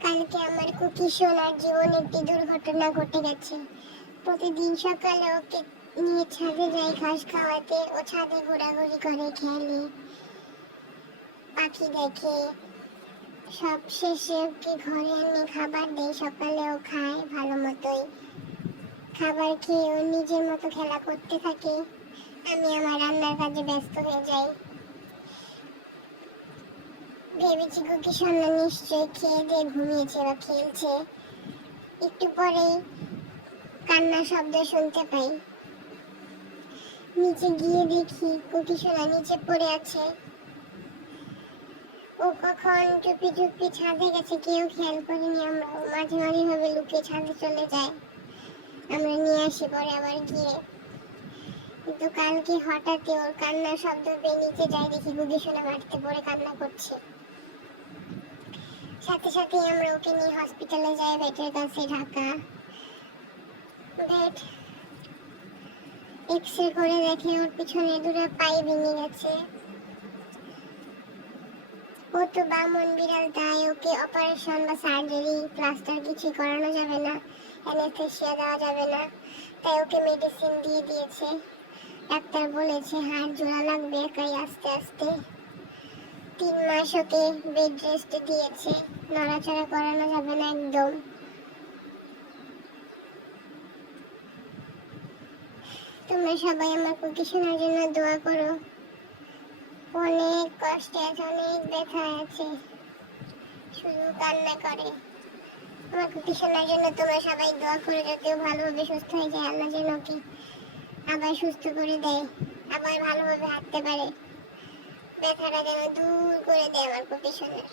কালকে আমার কুকি সোনার জীবনে একটি দুর্ঘটনা ঘটে গেছে। প্রতিদিন সকালে ওকে নিয়ে ছাদে যাই ঘাস খাওয়াতে ও ছাদে ঘোরাঘুরি করে, খেলে। পাখি দেখে। সব শেষে ওকে ঘরে এনে খাবার দেয়। সকালে ও খায় ভালো মতোই। খাবার খেয়ে ও নিজের মতো খেলা করতে থাকে। আমি আমার রান্নার কাজে ব্যস্ত হয়ে যাই। ভেবেছি কুকি সোনা নিশ্চয়ই খেয়ে দিয়ে ঘুমিয়েছে বা খেলছে। একটু পরেই কান্নার শব্দ শুনতে পাই। নিচে গিয়ে দেখি কুকি সোনা নিচে পড়ে আছে। ও কখন চুপি চুপি ছাদে গেছে কেউ খেয়াল করিনি। আমরা মাঝে মাঝে ভাবে লুকিয়ে ছাদে চলে যায় আমরা নিয়ে আসি পরে আবার গিয়ে। কিন্তু কালকে হঠাৎই ওর কান্নার শব্দ পেয়ে নিচে যাই দেখি গুগি সোনা মাটিতে পড়ে কান্না করছে। সাথে সাথে আমরা ওকে নিয়ে হসপিটালে যাই ভেটের কাছে, ঢাকা। ভেট এক্স রে করে দেখে ওর পিছনে দুটো পাই ভেঙে গেছে। ও তো বামন বিড়াল তাই ওকে অপারেশন বা সার্জারি প্লাস্টার কিছু করানো যাবে না। অ্যানেস্থেসিয়া দেওয়া যাবে না। তাই ওকে মেডিসিন দিয়ে দিয়েছে। ডাক্তার বলেছে হাড় জোড়া লাগবে একাই আস্তে আস্তে। তিন মাস ওকে বেড রেস্ট দিয়েছে। নড়াচড়া করানো যাবে না একদম। তোমরা সবাই আমার কুকি জন্য দোয়া করো। অনেক কষ্টে আছে, অনেক ব্যথা আছে। শুধু কান্না করে। আমার কুকি শোনার জন্য তোমরা সবাই দোয়া করে যাতেও ভালোভাবে সুস্থ হয়ে যায়। আল্লাহ যেন ওকে আবার সুস্থ করে দেয়, আবার ভালোভাবে হাঁটতে পারে। ব্যথাটা যেন দূর করে দেয় আমার কুকি শোনার